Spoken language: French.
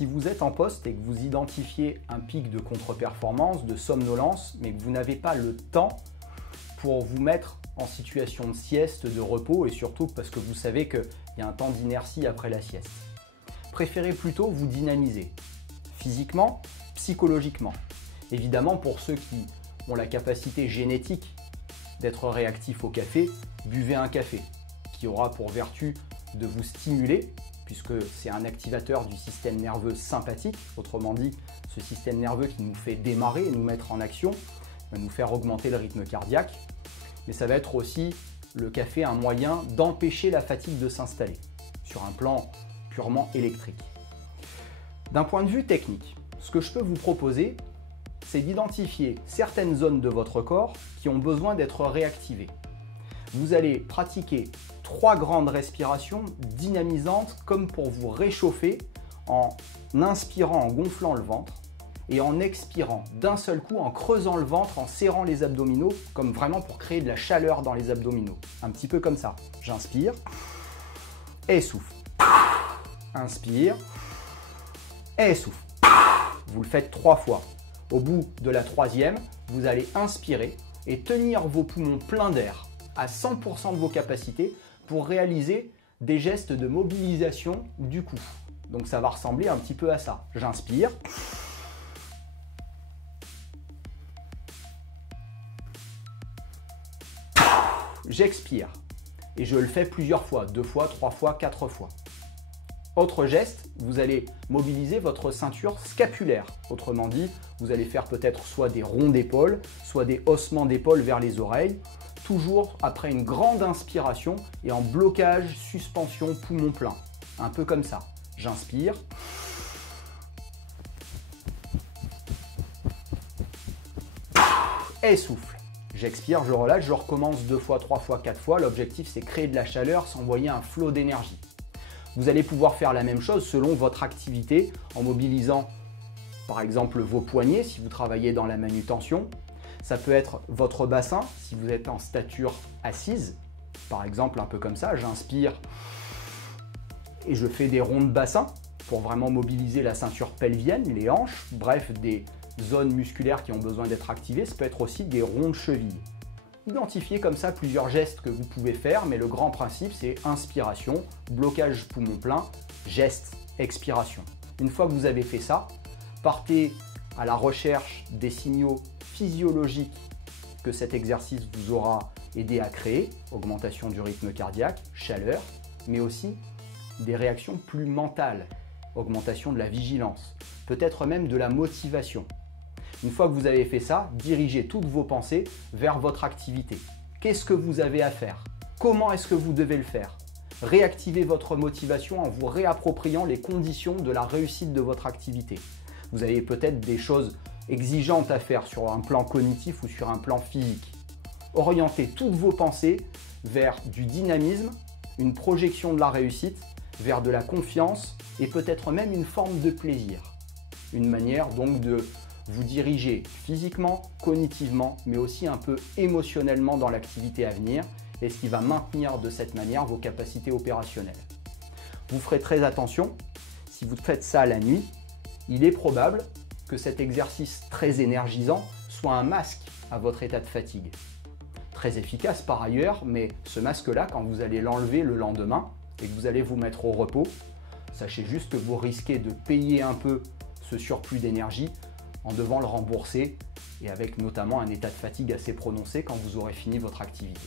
Si vous êtes en poste et que vous identifiez un pic de contre-performance, de somnolence, mais que vous n'avez pas le temps pour vous mettre en situation de sieste, de repos, et surtout parce que vous savez qu'il y a un temps d'inertie après la sieste, préférez plutôt vous dynamiser, physiquement, psychologiquement. Évidemment, pour ceux qui ont la capacité génétique d'être réactifs au café, buvez un café, qui aura pour vertu de vous stimuler, puisque c'est un activateur du système nerveux sympathique, autrement dit, ce système nerveux qui nous fait démarrer et nous mettre en action, va nous faire augmenter le rythme cardiaque, mais ça va être aussi le café un moyen d'empêcher la fatigue de s'installer, sur un plan purement électrique. D'un point de vue technique, ce que je peux vous proposer, c'est d'identifier certaines zones de votre corps qui ont besoin d'être réactivées. Vous allez pratiquer 3 grandes respirations dynamisantes comme pour vous réchauffer en inspirant, en gonflant le ventre et en expirant d'un seul coup, en creusant le ventre, en serrant les abdominaux, comme vraiment pour créer de la chaleur dans les abdominaux. Un petit peu comme ça. J'inspire et souffle. Inspire et souffle. Vous le faites 3 fois. Au bout de la 3e, vous allez inspirer et tenir vos poumons pleins d'air à 100% de vos capacités pour réaliser des gestes de mobilisation du cou. Donc ça va ressembler un petit peu à ça. J'inspire. J'expire. Et je le fais plusieurs fois, 2 fois, 3 fois, 4 fois. Autre geste, vous allez mobiliser votre ceinture scapulaire. Autrement dit, vous allez faire peut-être soit des ronds d'épaules, soit des haussements d'épaules vers les oreilles, toujours après une grande inspiration et en blocage, suspension, poumon plein. Un peu comme ça. J'inspire. Et souffle. J'expire, je relâche, je recommence 2 fois, 3 fois, 4 fois. L'objectif, c'est créer de la chaleur, s'envoyer un flot d'énergie. Vous allez pouvoir faire la même chose selon votre activité en mobilisant par exemple vos poignets si vous travaillez dans la manutention. Ça peut être votre bassin si vous êtes en stature assise. Par exemple un peu comme ça, j'inspire et je fais des ronds de bassin pour vraiment mobiliser la ceinture pelvienne, les hanches, bref des zones musculaires qui ont besoin d'être activées. Ça peut être aussi des ronds de cheville. Identifiez comme ça plusieurs gestes que vous pouvez faire, mais le grand principe c'est inspiration, blocage poumon plein, geste, expiration. Une fois que vous avez fait ça, partez à la recherche des signaux physiologiques que cet exercice vous aura aidé à créer, augmentation du rythme cardiaque, chaleur, mais aussi des réactions plus mentales, augmentation de la vigilance, peut-être même de la motivation. Une fois que vous avez fait ça, dirigez toutes vos pensées vers votre activité. Qu'est-ce que vous avez à faire? Comment est-ce que vous devez le faire? Réactivez votre motivation en vous réappropriant les conditions de la réussite de votre activité. Vous avez peut-être des choses exigeantes à faire sur un plan cognitif ou sur un plan physique. Orientez toutes vos pensées vers du dynamisme, une projection de la réussite, vers de la confiance et peut-être même une forme de plaisir. Une manière donc de vous diriger physiquement, cognitivement, mais aussi un peu émotionnellement dans l'activité à venir, et ce qui va maintenir de cette manière vos capacités opérationnelles. Vous ferez très attention, si vous faites ça la nuit, il est probable que cet exercice très énergisant soit un masque à votre état de fatigue. Très efficace par ailleurs, mais ce masque-là, quand vous allez l'enlever le lendemain et que vous allez vous mettre au repos, sachez juste que vous risquez de payer un peu ce surplus d'énergie en devant le rembourser et avec notamment un état de fatigue assez prononcé quand vous aurez fini votre activité.